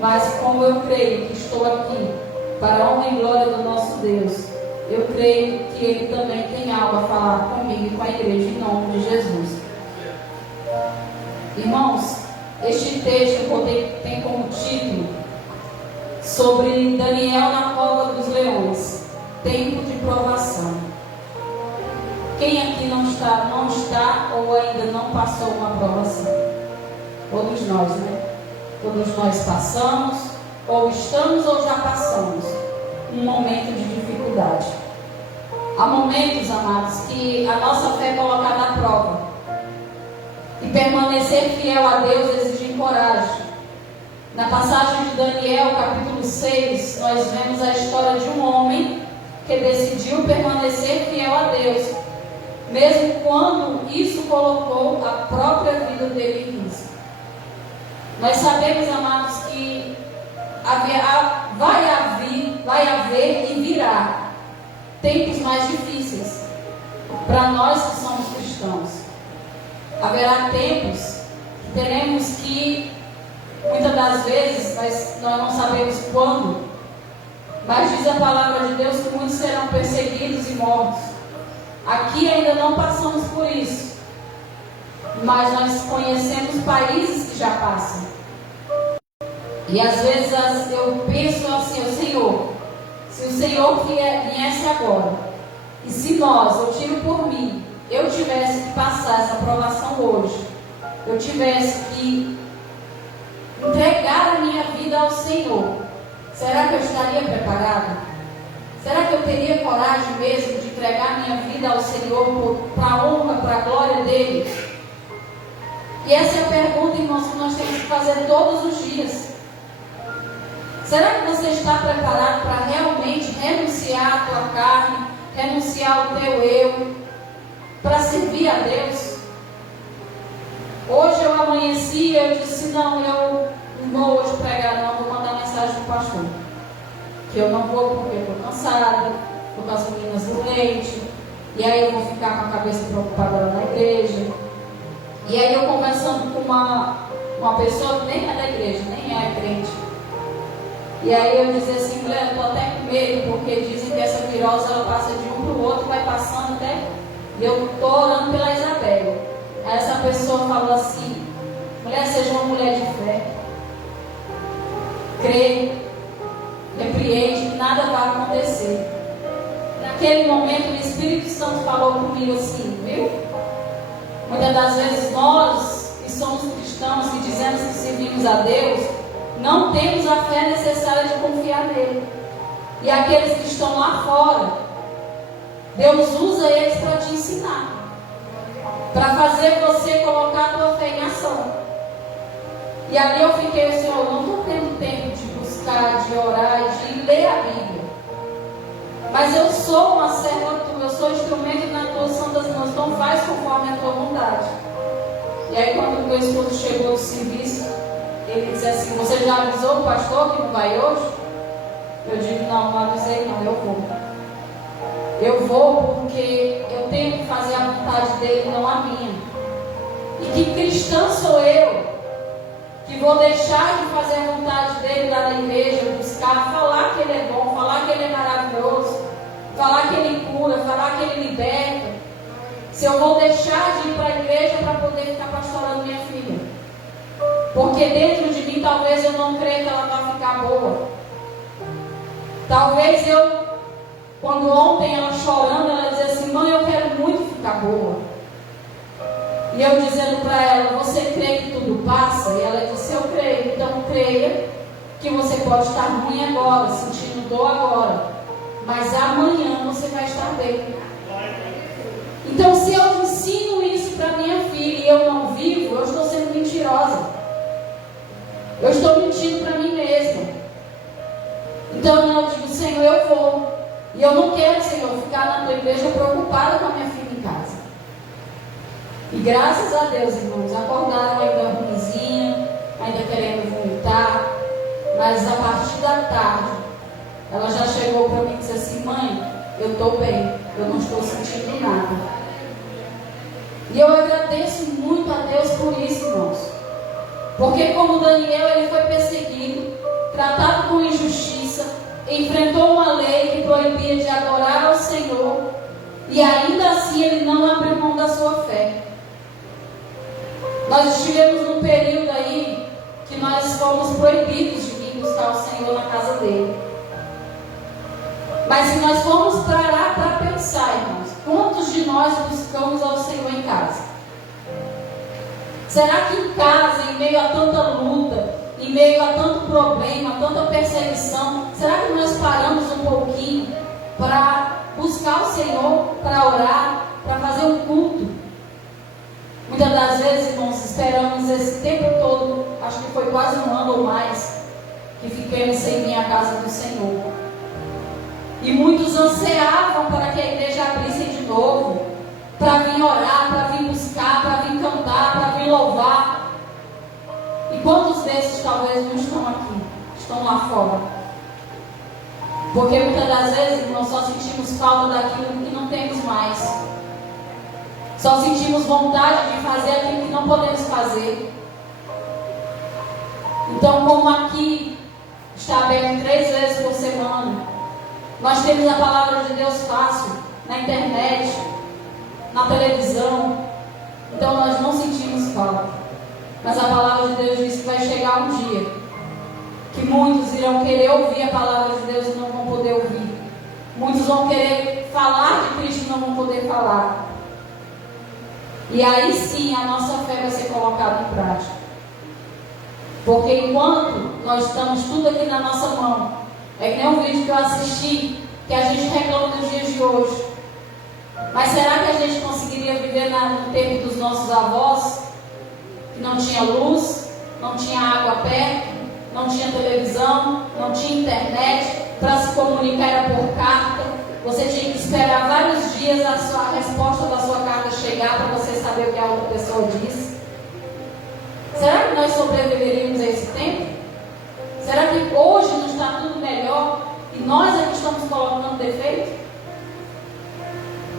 Mas como eu creio que estou aqui para a honra e glória do nosso Deus, eu creio que Ele também tem algo a falar comigo e com a igreja, em nome de Jesus. Irmãos, este texto tem como título sobre Daniel na cova dos leões, tempo de provação. Quem aqui não está ou ainda não passou uma provação? Todos nós, né? Todos nós passamos, ou estamos ou já passamos um momento de dificuldade. Há momentos, amados, que a nossa fé é colocada à prova. E permanecer fiel a Deus exige coragem. Na passagem de Daniel, capítulo 6, nós vemos a história de um homem que decidiu permanecer fiel a Deus, mesmo quando isso colocou a própria vida dele em risco. Nós sabemos, amados, que vai haver e virá tempos mais difíceis para nós que somos cristãos. Haverá tempos que teremos que, muitas das vezes, nós não sabemos quando, mas diz a palavra de Deus que muitos serão perseguidos e mortos. Aqui ainda não passamos por isso, mas nós conhecemos países que já passam. E às vezes eu penso assim, Senhor, se o Senhor viesse agora, e se nós, eu tiro por mim, eu tivesse que passar essa provação hoje, eu tivesse que entregar a minha vida ao Senhor, será que eu estaria preparado? Será que eu teria coragem mesmo de entregar a minha vida ao Senhor para a honra, para a glória dEle? E essa é a pergunta, irmãos, que nós temos que fazer todos os dias. Será que você está preparado para realmente renunciar à tua carne, renunciar ao teu eu, para servir a Deus? Hoje eu amanheci e eu disse, não, eu não vou hoje pregar, não, vou mandar mensagem para o pastor. Que eu não vou porque eu estou cansada, estou com as meninas do leite, e aí eu vou ficar com a cabeça preocupada lá na igreja. E aí eu conversando com uma pessoa que nem é da igreja, nem é crente. E aí eu dizia assim, mulher, eu estou até com medo, porque dizem que essa virose ela passa de um para o outro, vai passando até. E eu estou orando pela Isabel. Aí essa pessoa falou assim, mulher, seja uma mulher de fé. Crê, repreende, que nada vai acontecer. Naquele momento o Espírito Santo falou comigo assim, viu? Muitas das vezes nós que somos cristãos, que dizemos que servimos a Deus, não temos a fé necessária de confiar nele. E aqueles que estão lá fora, Deus usa eles para te ensinar, para fazer você colocar a tua fé em ação. E ali eu fiquei, Senhor, eu não estou tendo tempo de buscar, de orar e de ler a Bíblia. Mas eu sou uma serva tua, eu sou instrumento nas tuas santas mãos, então faz conforme a tua vontade. E aí quando o meu esposo chegou do serviço, ele disse assim, você já avisou o pastor que não vai hoje? Eu digo, não avisei não, eu vou. Eu vou porque eu tenho que fazer a vontade dele, não a minha. E que cristã sou eu, que vou deixar de fazer a vontade dele lá na igreja, buscar, falar que ele é bom, falar que ele é maravilhoso, falar que ele cura, falar que ele liberta, se eu vou deixar de ir para a igreja para poder ficar pastorando minha filha? Porque dentro de mim talvez eu não creia que ela vai ficar boa. Talvez quando ontem ela chorando, ela dizia assim, mãe, eu quero muito ficar boa. E eu dizendo para ela, você crê que tudo passa? E ela disse, eu creio. Então creia que você pode estar ruim agora, sentindo dor agora, mas amanhã você vai estar bem. Então se eu ensino isso para minha filha e eu não vivo, eu estou sendo mentirosa. Eu estou mentindo para mim mesma. Então eu digo, Senhor, eu vou. E eu não quero, Senhor, ficar na tua igreja preocupada com a minha filha em casa. E graças a Deus, irmãos, acordaram ainda ruimzinha, ainda querendo vomitar. Mas a partir da tarde, ela já chegou para mim e disse assim, mãe, eu estou bem, eu não estou sentindo nada. E eu agradeço muito a Deus por isso, irmãos. Porque como Daniel, ele foi perseguido, proibia de adorar ao Senhor, e ainda assim ele não abriu mão da sua fé. Nós estivemos num período aí que nós fomos proibidos de vir buscar o Senhor na casa dele. Mas se nós formos parar para pensar, irmãos, quantos de nós buscamos ao Senhor em casa? Será que em casa, em meio a tanta luta, em meio a tanto problema, a tanta perseguição, será que nós paramos um pouquinho para buscar o Senhor, para orar, para fazer um culto? Muitas das vezes, irmãos, esperamos esse tempo todo, acho que foi quase um ano ou mais, que fiquemos sem vir à casa do Senhor. E muitos ansiavam para que a igreja abrisse de novo, para vir orar, para vir buscar, para vir cantar, para vir louvar. E quantos desses talvez não estão aqui, estão lá fora? Porque muitas das vezes nós só sentimos falta daquilo que não temos mais. Só sentimos vontade de fazer aquilo que não podemos fazer. Então, como aqui está aberto 3 vezes por semana, nós temos a palavra de Deus fácil, na internet, na televisão. Então nós não sentimos falta. Mas a palavra de Deus diz que vai chegar um dia que muitos irão querer ouvir a palavra de Deus e não vão poder ouvir. Muitos vão querer falar de Cristo e não vão poder falar. E aí sim a nossa fé vai ser colocada em prática. Porque enquanto nós estamos tudo aqui na nossa mão, é que nem um vídeo que eu assisti, que a gente reclama dos dias de hoje. Mas será que a gente conseguiria viver no tempo dos nossos avós, que não tinha luz, não tinha água perto, não tinha televisão, não tinha internet, para se comunicar era por carta, você tinha que esperar vários dias a resposta da sua carta chegar para você saber o que a outra pessoa disse? Será que nós sobreviveríamos a esse tempo? Será que hoje não está tudo melhor e nós é que estamos colocando defeito?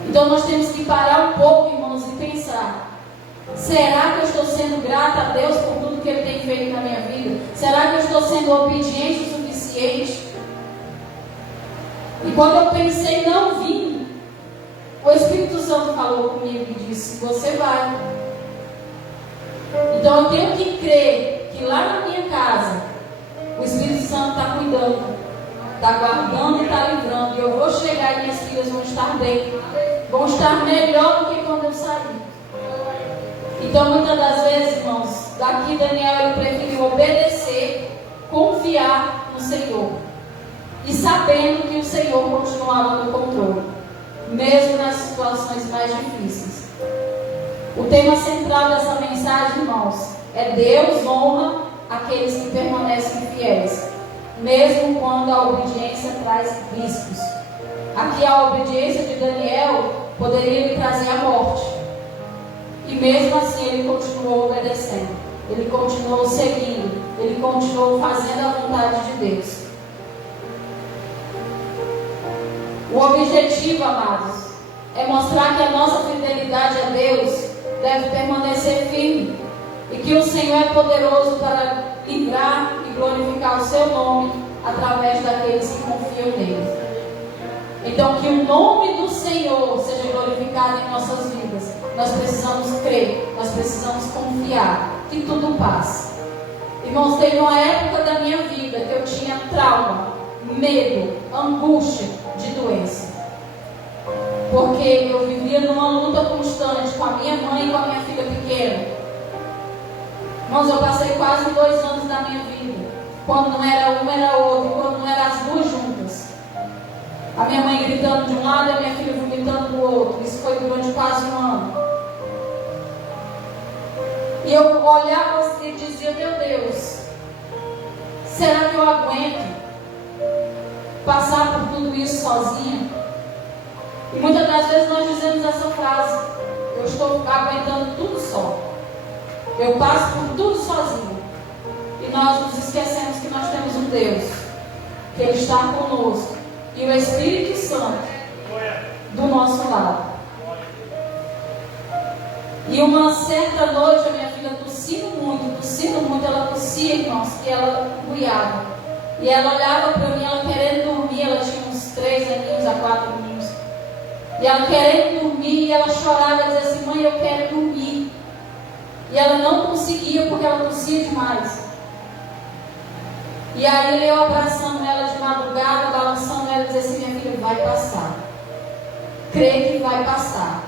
Então nós temos que parar um pouco, irmãos, e pensar: será que eu estou sendo grata a Deus por tudo que Ele tem feito na minha vida? Será que eu estou sendo obediente o suficiente? E quando eu pensei não vir, o Espírito Santo falou comigo e disse: você vai. Então eu tenho que crer que lá na minha casa o Espírito Santo está cuidando, está guardando e está livrando. E eu vou chegar e minhas filhas vão estar bem, vão estar melhor do que quando eu saí. Então muitas das vezes, irmãos, daqui Daniel ele preferiu obedecer, confiar no Senhor. E sabendo que o Senhor continuava no controle, mesmo nas situações mais difíceis. O tema central dessa mensagem, irmãos, é: Deus honra aqueles que permanecem fiéis, mesmo quando a obediência traz riscos. Aqui a obediência de Daniel poderia lhe trazer a morte. E mesmo assim ele continuou obedecendo, ele continuou seguindo, ele continuou fazendo a vontade de Deus. O objetivo, amados, é mostrar que a nossa fidelidade a Deus deve permanecer firme e que o Senhor é poderoso para livrar e glorificar o seu nome através daqueles que confiam nele. Então, que o nome do Senhor seja glorificado em nossas vidas. Nós precisamos crer, nós precisamos confiar que tudo passa. Irmãos, teve uma época da minha vida que eu tinha trauma, medo, angústia de doença. Porque eu vivia numa luta constante com a minha mãe e com a minha filha pequena. Irmãos, eu passei quase 2 anos da minha vida. Quando não era uma, era outra. E quando não eram as duas juntas. A minha mãe gritando de um lado e a minha filha gritando do outro. Isso foi durante quase 1 ano. E eu olhava e dizia: meu Deus, será que eu aguento passar por tudo isso sozinha? E muitas das vezes nós dizemos essa frase: eu estou aguentando tudo só, eu passo por tudo sozinho. E nós nos esquecemos que nós temos um Deus, que Ele está conosco, e o Espírito Santo do nosso lado. E uma certa noite a minha filha tossindo muito, ela tossia, irmãos, que ela ruiava. E ela olhava para mim, ela querendo dormir, ela tinha uns 3 aninhos a 4 aninhos. E ela querendo dormir, e ela chorava, ela dizia assim: mãe, eu quero dormir. E ela não conseguia porque ela tossia demais. E aí eu abraçando ela de madrugada, balançando ela, dizia assim: minha filha, vai passar. Creio que vai passar.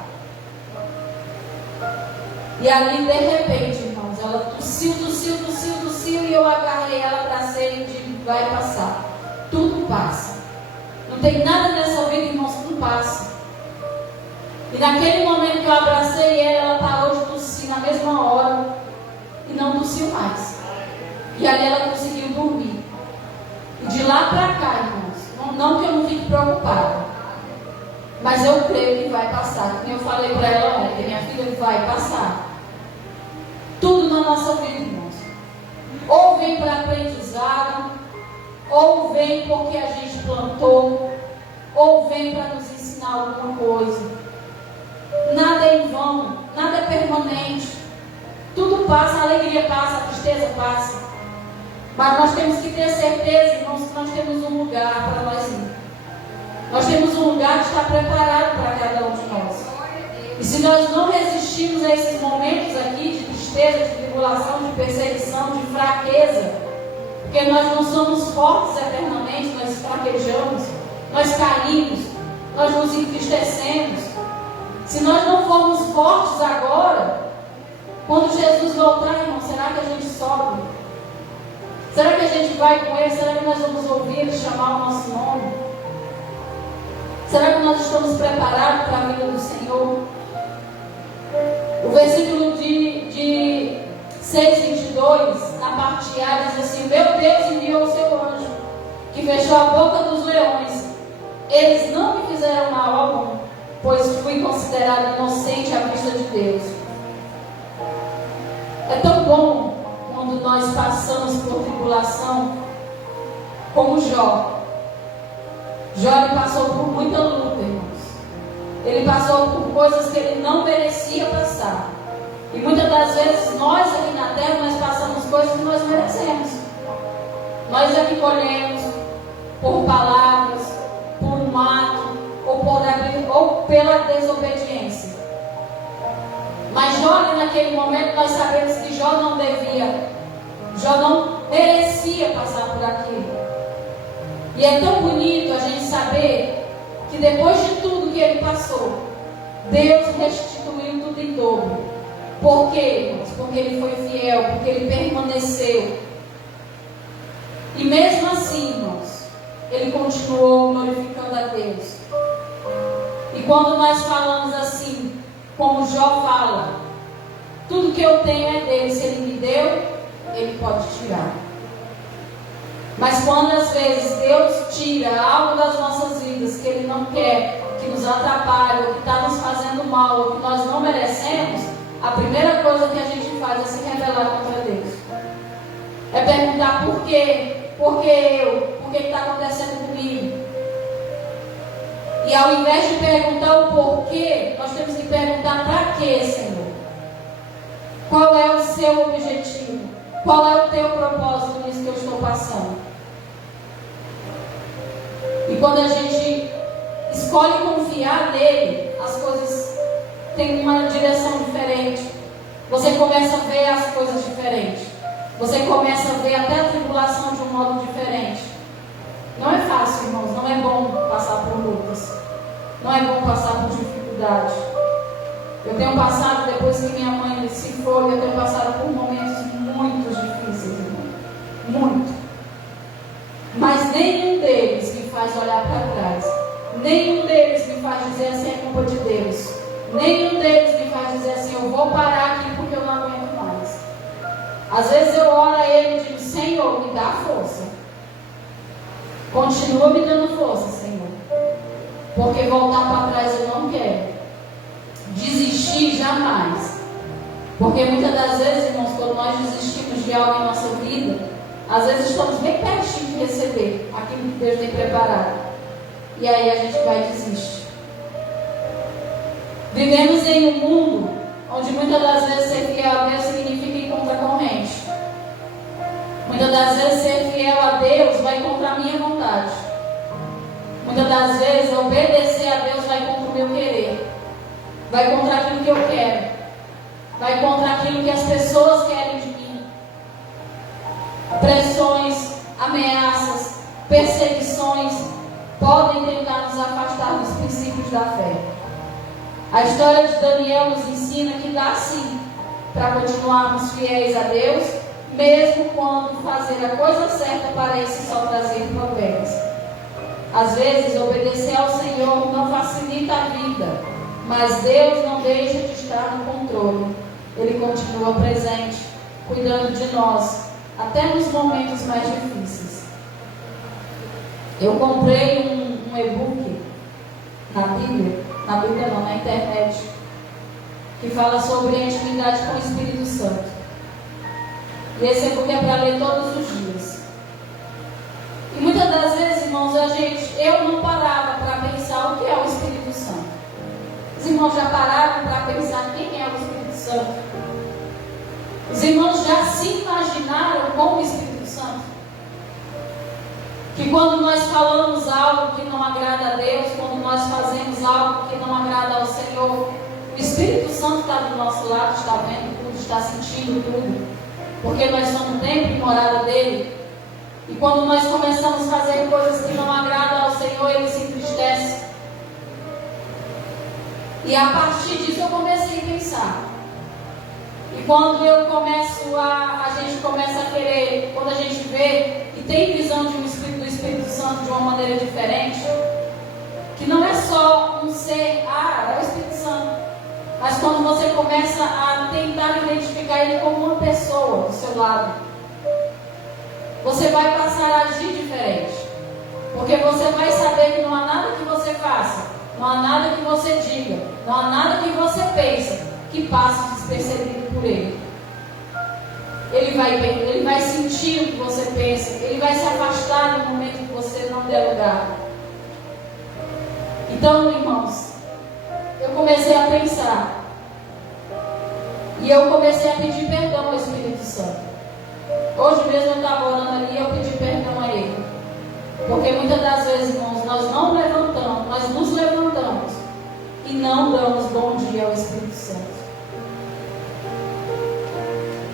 E ali, de repente, irmãos, ela tossiu, e eu agarrei ela, abracei e disse: vai passar. Tudo passa. Não tem nada nessa vida, irmãos, que não passa. E naquele momento que eu abracei ela parou de tossir na mesma hora e não tossiu mais. E ali ela conseguiu dormir. E de lá para cá, irmãos, não que eu não fique preocupada, mas eu creio que vai passar. Como eu falei para ela, olha, minha filha, vai passar. Tudo na nossa vida, irmãos. Ou vem para aprendizado, ou vem porque a gente plantou, ou vem para nos ensinar alguma coisa. Nada é em vão, nada é permanente. Tudo passa, a alegria passa, a tristeza passa. Mas nós temos que ter certeza, irmãos, que nós temos um lugar para nós ir. Nós temos um lugar que está preparado para cada um de nós. E se nós não resistirmos a esses momentos aqui de tristeza, de tribulação, de perseguição, de fraqueza, porque nós não somos fortes eternamente, nós fraquejamos, nós caímos, nós nos entristecemos. Se nós não formos fortes agora, quando Jesus voltar, irmão, será que a gente sobe? Será que a gente vai com Ele? Será que nós vamos ouvir Ele chamar o nosso nome? Será que nós estamos preparados para a vida do Senhor? O versículo de 6:22, na parte A, diz assim: meu Deus enviou o seu anjo, que fechou a boca dos leões. Eles não me fizeram mal algum, pois fui considerado inocente à vista de Deus. É tão bom quando nós passamos por tribulação, como Jó. Jó passou por muita luta, irmãos. Ele passou por coisas que ele não merecia passar. E muitas das vezes nós aqui na terra, nós passamos coisas que nós merecemos. Nós é que colhemos por palavras, por um ato, ou pela desobediência. Mas Jó, naquele momento, nós sabemos que Jó não merecia passar por aquilo. E é tão bonito a gente saber que depois de tudo que ele passou, Deus restituiu tudo em dobro. Por quê, irmãos? Porque ele foi fiel, porque ele permaneceu. E mesmo assim, irmãos, ele continuou glorificando a Deus. E quando nós falamos assim, como Jó fala, tudo que eu tenho é dele. Se ele me deu, ele pode tirar. Mas quando às vezes Deus tira algo das nossas vidas que Ele não quer, que nos atrapalha, ou que está nos fazendo mal, ou que nós não merecemos, a primeira coisa que a gente faz é se rebelar contra Deus. É perguntar por quê? Por que eu? Por que está acontecendo comigo? E ao invés de perguntar o porquê, nós temos que perguntar para quê, Senhor? Qual é o seu objetivo? Qual é o teu propósito nisso que eu estou passando? E quando a gente escolhe confiar nele, as coisas têm uma direção diferente. Você começa a ver as coisas diferentes. Você começa a ver até a tribulação de um modo diferente. Não é fácil, irmãos. Não é bom passar por lutas. Não é bom passar por dificuldades. Eu tenho passado, depois que minha mãe se foi, eu tenho passado por momentos muito difíceis, irmão. Muito. Mas nenhum deles me faz olhar para trás. Nenhum deles me faz dizer assim, é culpa de Deus. Nenhum deles me faz dizer assim, eu vou parar aqui porque eu não aguento mais. Às vezes eu oro a Ele e digo, Senhor, me dá força. Continua me dando força, Senhor. Porque voltar para trás eu não quero. Desistir jamais. Porque muitas das vezes, irmãos, quando nós desistimos de algo em nossa vida, às vezes estamos bem pertinho de receber aquilo que Deus tem preparado. E aí a gente vai e desiste. Vivemos em um mundo onde muitas das vezes ser fiel a Deus significa ir contra a corrente. Muitas das vezes ser fiel a Deus vai contra a minha vontade. Muitas das vezes obedecer a Deus vai contra o meu querer. Vai contra aquilo que eu quero. Vai contra aquilo que as pessoas querem de mim. Pressões, ameaças, perseguições podem tentar nos afastar dos princípios da fé. A história de Daniel nos ensina que dá sim para continuarmos fiéis a Deus, mesmo quando fazer a coisa certa parece só trazer problemas. Às vezes, obedecer ao Senhor não facilita a vida, mas Deus não deixa de estar no controle. Ele continua presente, cuidando de nós, até nos momentos mais difíceis. Eu comprei um e-book na Bíblia não, na internet, que fala sobre a intimidade com o Espírito Santo. E esse e-book é para ler todos os dias. E muitas das vezes, irmãos, eu não parava para pensar o que é o Espírito Santo. Os irmãos já pararam para pensar quem é o Espírito Santo? Os irmãos já se imaginaram com o Espírito Santo? Que quando nós falamos algo que não agrada a Deus, quando nós fazemos algo que não agrada ao Senhor, o Espírito Santo está do nosso lado, está vendo tudo, está sentindo tudo, porque nós somos templo e morada dele. E quando nós começamos a fazer coisas que não agradam ao Senhor, ele se entristece. E a partir disso eu comecei a pensar. E quando a gente começa a querer, quando a gente vê e tem visão do Espírito Santo de uma maneira diferente, que não é só um ser, é o Espírito Santo, mas quando você começa a tentar identificar ele como uma pessoa do seu lado, você vai passar a agir diferente, porque você vai saber que não há nada que você faça, não há nada que você diga, não há nada que você pense que passe despercebido por ele. Ele vai sentir o que você pensa, ele vai se afastar no momento que você não der lugar. Então, irmãos, eu comecei a pensar, e eu comecei a pedir perdão ao Espírito Santo. Hoje mesmo eu estava orando ali e eu pedi perdão a ele, porque muitas das vezes, irmãos, nós nos levantamos e não damos bom dia ao Espírito Santo.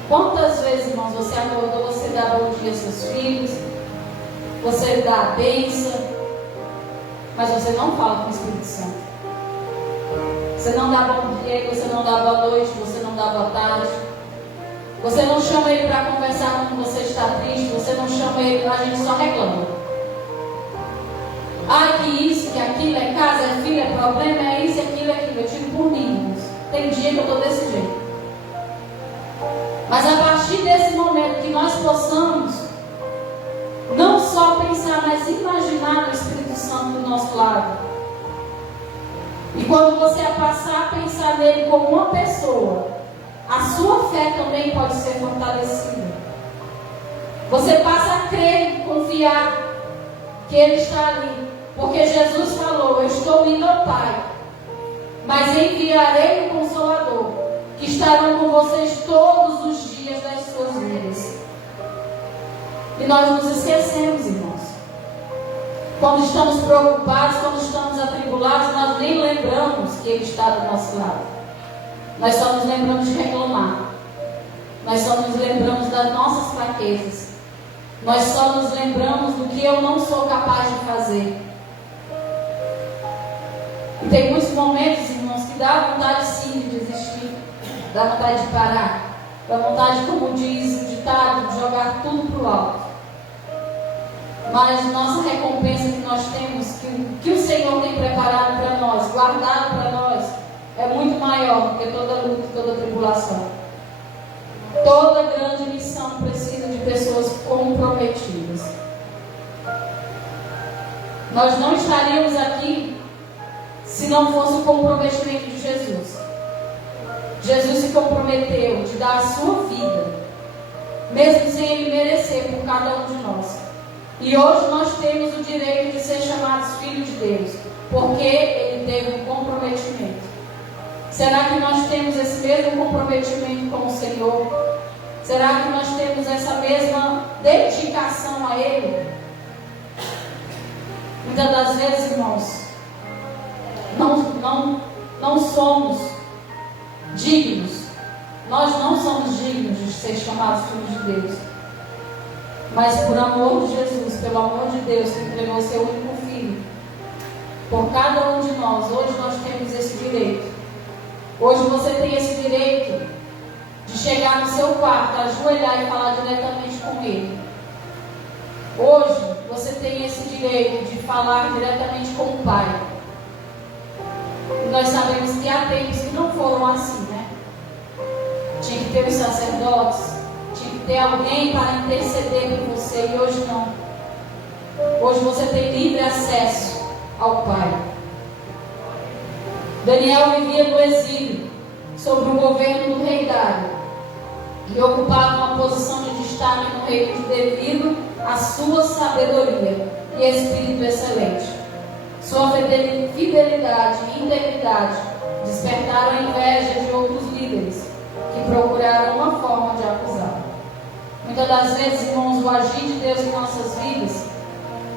Quantas vezes, irmãos, você acordou, você dá bom dia aos seus filhos, você dá a bênção, mas você não fala com o Espírito Santo. Você não dá bom dia, você não dá boa noite, você não dá boa tarde. Você não chama ele para conversar quando você está triste, você não chama ele, a gente só reclama. Que isso, que aquilo, é casa, é filho, é problema, é isso, é aquilo, é aquilo. Eu tiro por mim, irmãos. Tem dia que eu estou desse jeito. Mas a partir desse momento que nós possamos não só pensar, mas imaginar o Espírito Santo do nosso lado. E quando você passar a pensar nele como uma pessoa, a sua fé também pode ser fortalecida. Você passa a crer e confiar que ele está ali. Porque Jesus falou: eu estou indo ao Pai, mas enviarei o Consolador, que estarão com vocês todos os dias das suas vidas. E nós nos esquecemos, irmãos. Quando estamos preocupados, quando estamos atribulados, nós nem lembramos que ele está do nosso lado. Nós só nos lembramos de reclamar. Nós só nos lembramos das nossas fraquezas. Nós só nos lembramos do que eu não sou capaz de fazer. E tem muitos momentos, irmãos, que dá vontade sim de desistir. Dá vontade de parar. Dá vontade, como diz o ditado, de jogar tudo para o alto. Mas nossa recompensa que nós temos, que o Senhor tem preparado para nós, guardado para nós, é muito maior do que toda luta, toda tribulação. Toda grande missão precisa de pessoas comprometidas. Nós não estaríamos aqui se não fosse o comprometimento de Jesus. Jesus se comprometeu de dar a sua vida, mesmo sem ele merecer, por cada um de nós. E hoje nós temos o direito de ser chamados filhos de Deus, porque ele teve um comprometimento. Será que nós temos esse mesmo comprometimento com o Senhor? Será que nós temos essa mesma dedicação a Ele? Muitas das vezes, irmãos, não somos dignos. Nós não somos dignos de ser chamados filhos de Deus. Mas por amor de Jesus, pelo amor de Deus, que entregou seu único Filho, por cada um de nós, hoje nós temos esse direito. Hoje você tem esse direito de chegar no seu quarto, ajoelhar e falar diretamente com Ele. Hoje você tem esse direito de falar diretamente com o Pai. E nós sabemos que há tempos que não foram assim, né? Tinha que ter os sacerdotes, tinha que ter alguém para interceder por você, e hoje não. Hoje você tem livre acesso ao Pai. Daniel vivia no exílio, sob o governo do rei Dário, e ocupava uma posição de destaque no reino devido à sua sabedoria e espírito excelente. Sua fidelidade e integridade despertaram a inveja de outros líderes que procuraram uma forma de acusá-lo. Muitas das vezes, irmãos, o agir de Deus em nossas vidas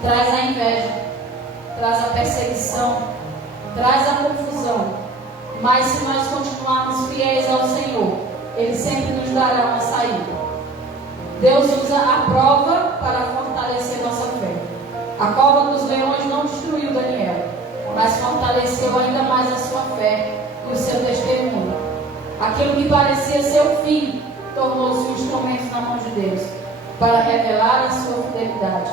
traz a inveja, traz a perseguição, traz a confusão. Mas se nós continuarmos fiéis ao Senhor, Ele sempre nos dará uma saída. Deus usa a prova para fortalecer nossa fé. A cova dos leões não destruiu Daniel, mas fortaleceu ainda mais a sua fé e o seu testemunho. Aquilo que parecia ser o fim tornou-se um instrumento na mão de Deus para revelar a sua fidelidade.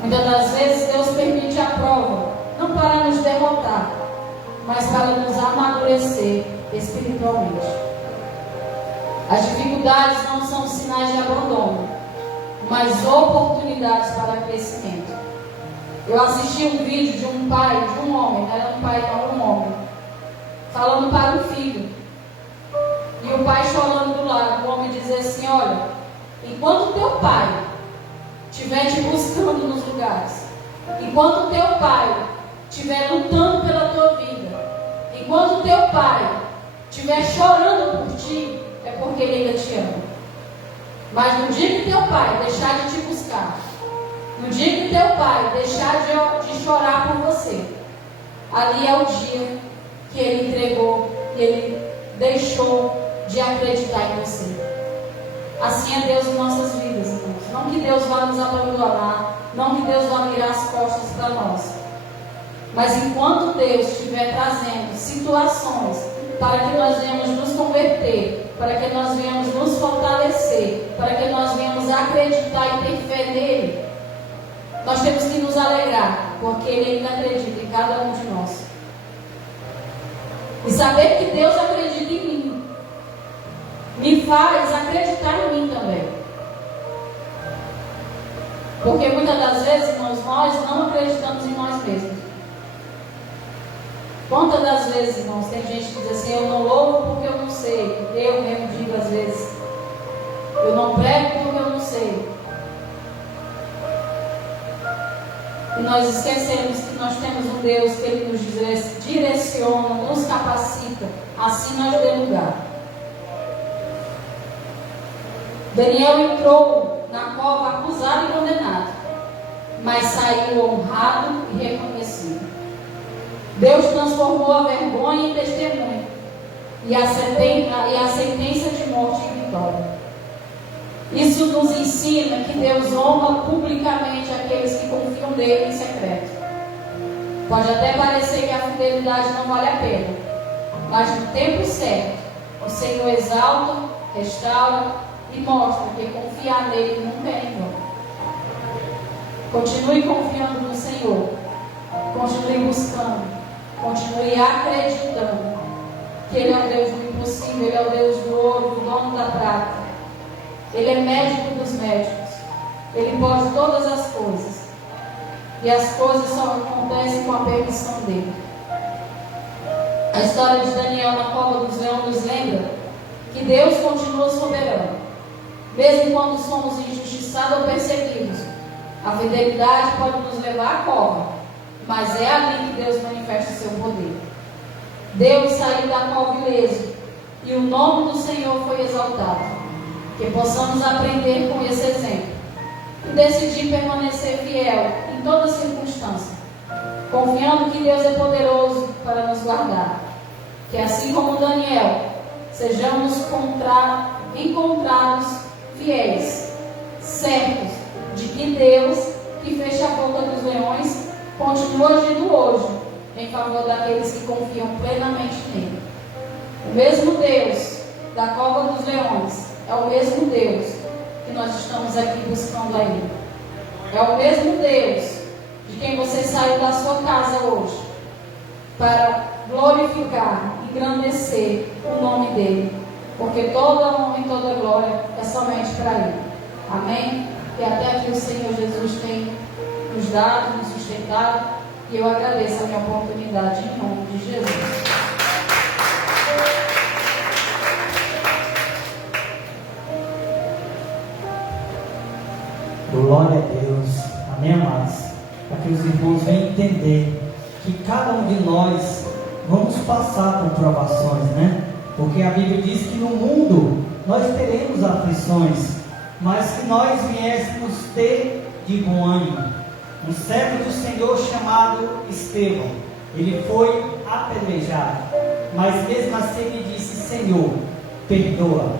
Muitas das vezes Deus permite a prova, não para nos derrotar, mas para nos amadurecer espiritualmente. As dificuldades não são sinais de abandono, mas oportunidades para crescimento. Eu assisti um vídeo de um pai, de um homem, não era um pai, não, um homem, falando para o filho. E o pai chorando do lado, o homem dizia assim: olha, enquanto teu pai estiver te buscando nos lugares, enquanto teu pai estiver lutando pela tua vida, enquanto teu pai estiver chorando por ti, é porque ele ainda te ama. Mas no dia que teu pai deixar de te buscar, no dia que teu pai deixar de chorar por você, ali é o dia que ele entregou, que ele deixou de acreditar em você. Assim é Deus em nossas vidas, irmãos. Não que Deus vá nos abandonar, não que Deus vá virar as costas para nós, mas enquanto Deus estiver trazendo situações para que nós venhamos nos converter, para que nós venhamos nos fortalecer, para que nós venhamos acreditar e ter fé nele, nós temos que nos alegrar, porque ele ainda acredita em cada um de nós. E saber que Deus acredita em mim me faz acreditar em mim também. Porque muitas das vezes, irmãos, nós não acreditamos em nós mesmos. Quantas das vezes, irmãos, tem gente que diz assim: eu não louvo porque eu não sei. Eu mesmo digo às vezes: eu não prego porque eu não sei. E nós esquecemos que nós temos um Deus que Ele nos direciona, nos capacita, assim nós demos lugar. Daniel entrou na cova acusado e condenado, mas saiu honrado e reconhecido. Deus transformou a vergonha em testemunho e a sentença de morte em vitória. Isso nos ensina que Deus honra publicamente aqueles que confiam nele em secreto. Pode até parecer que a fidelidade não vale a pena, mas no tempo certo, o Senhor exalta, restaura e mostra que confiar nele nunca é em vão. Continue confiando no Senhor, continue buscando, continue acreditando que Ele é o Deus do impossível, Ele é o Deus do ouro, do dono da prata. Ele é médico dos médicos. Ele pode todas as coisas. E as coisas só acontecem com a permissão dele. A história de Daniel na cova dos leões nos lembra que Deus continua soberano. Mesmo quando somos injustiçados ou perseguidos, a fidelidade pode nos levar à cova, mas é ali que Deus manifesta o seu poder. Deus saiu da cova ileso e o nome do Senhor foi exaltado. Que possamos aprender com esse exemplo e decidir permanecer fiel em toda circunstância, confiando que Deus é poderoso para nos guardar. Que assim como Daniel, sejamos encontrados fiéis, certos de que Deus, que fecha a boca dos leões, continua agindo hoje em favor daqueles que confiam plenamente nele. O mesmo Deus da cova dos leões é o mesmo Deus que nós estamos aqui buscando ainda. É o mesmo Deus de quem você saiu da sua casa hoje para glorificar, engrandecer o nome dele, porque toda honra e toda glória é somente para ele. Amém? E até aqui o Senhor Jesus tem nos dado, nos sustentado, e eu agradeço a minha oportunidade em nome de Jesus. Glória a Deus. Amém, amados? Para que os irmãos venham entender que cada um de nós vamos passar por provações, né? Porque a Bíblia diz que no mundo nós teremos aflições, mas que nós viéssemos ter de bom ânimo. Um servo do Senhor chamado Estevão, ele foi apedrejado, mas mesmo assim ele disse: Senhor, perdoa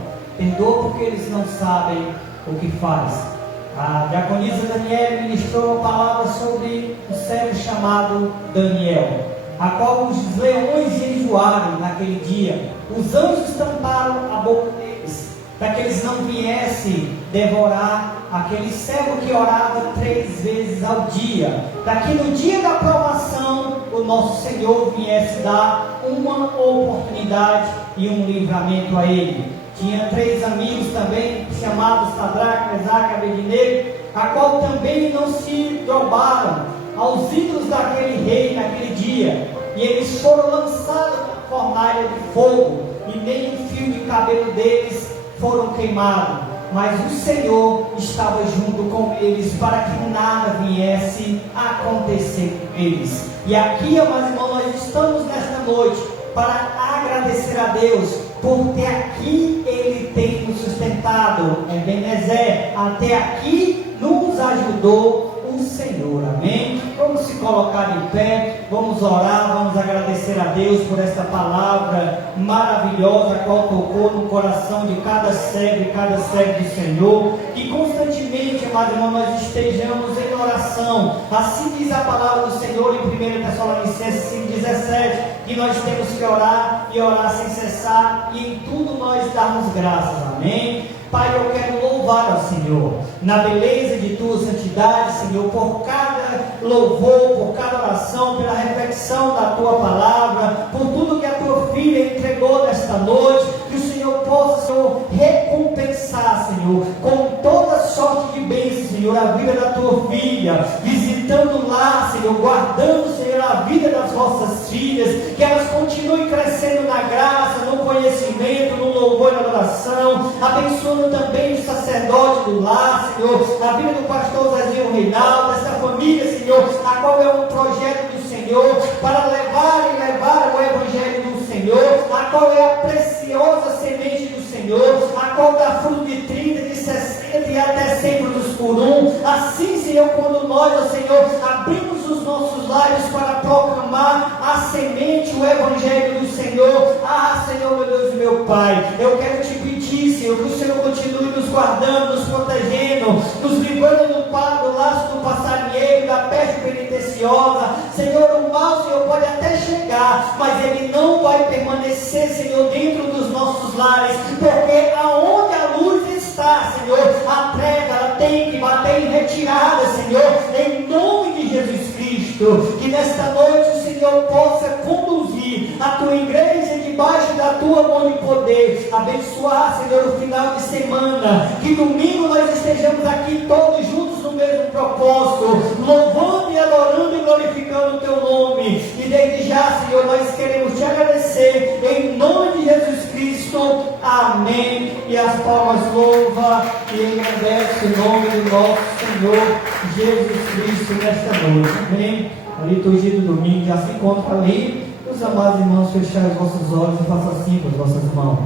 porque eles não sabem o que faz. A diaconisa Daniela ministrou uma palavra sobre um servo chamado Daniel, a qual os leões enjoaram naquele dia. Os anjos tamparam a boca deles, para que eles não viessem devorar aquele servo que orava 3 vezes ao dia, para que no dia da provação o nosso Senhor viesse dar uma oportunidade e um livramento a ele. Tinha 3 amigos também, chamados Sadraque, Mesaque e Abednego, a qual também não se dobraram aos ídolos daquele rei naquele dia, e eles foram lançados na fornalha de fogo, e nem um fio de cabelo deles foram queimados, mas o Senhor estava junto com eles para que nada viesse a acontecer com eles. E aqui, meus irmãos, nós estamos nesta noite para agradecer a Deus, porque aqui Ele tem nos sustentado, Ebenezer, até aqui nos ajudou o Senhor, amém? Vamos se colocar de pé, vamos orar, vamos agradecer a Deus por esta palavra maravilhosa, a qual tocou no coração de cada servo e cada servo do Senhor, e constantemente, amado irmão, nós estejamos em oração. Assim diz a palavra do Senhor em 1 Tessalonicenses 5,17, que nós temos que orar e orar sem cessar, e em tudo nós darmos graças, amém? Pai, eu quero louvar ao Senhor, na beleza de tua santidade, Senhor, por cada louvor, por cada oração, pela reflexão da tua palavra, por tudo que a tua filha entregou nesta noite, que o Senhor possa, Senhor, recompensar, Senhor, com toda sorte de bênçãos, Senhor, a vida da tua filha, visitando lá, Senhor, guardando, Senhor, a vida das vossas filhas, que elas continuem crescendo na graça, no conhecimento, no louvor e na adoração, abençoando também o sacerdote do lar, Senhor, a vida do pastor Zezinho Reinaldo, essa família, Senhor, a qual é um projeto do Senhor, para levar o Evangelho do Senhor, a qual é a preciosa semente do Senhor, a qual dá fruto de 30, de 60 e até 100 frutos por um. Assim, Senhor, quando nós, ó Senhor, abrimos os nossos lábios para proclamar a semente, o Evangelho do Senhor, Senhor, meu Deus e meu Pai, eu quero te pedir, Senhor, que o Senhor continue nos guardando, nos protegendo, nos livrando do laço do passarinheiro, da peste perniciosa. Senhor, o mal, Senhor, pode até chegar, mas ele não vai permanecer, Senhor, dentro dos nossos lares, porque aonde a luz está, Senhor, a treva ela tem que bater em retirada, Senhor, em nome de Jesus Cristo. Que nesta noite o Senhor possa conduzir a tua igreja debaixo da tua mão de poder, abençoar, Senhor, o final de semana, que domingo nós estejamos aqui todos juntos no mesmo propósito, louvando e adorando e glorificando o teu nome. E desde já, Senhor, nós queremos te agradecer em nome de Jesus Cristo, amém. E as palmas louva e engrandece o nome do nosso Senhor Jesus Cristo nesta noite, amém. A liturgia do domingo já se encontra ali. Os amados irmãos, fecharem os vossos olhos e façam assim com as vossas mãos.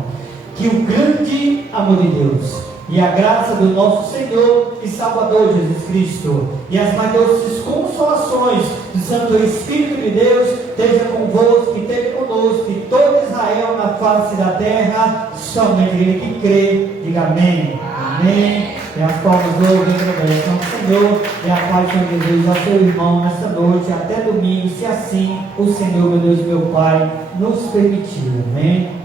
Que o grande amor de Deus, e a graça do nosso Senhor e Salvador Jesus Cristo, e as mais doces consolações do Santo Espírito de Deus, esteja convosco e esteja conosco, e todo Israel na face da terra, somente aquele que crê, diga amém. Amém. E as palmas do ouvir ao Senhor, e a paz de Jesus ao seu irmão nessa noite, até domingo, se assim o Senhor, meu Deus e meu Pai, nos permitir. Amém.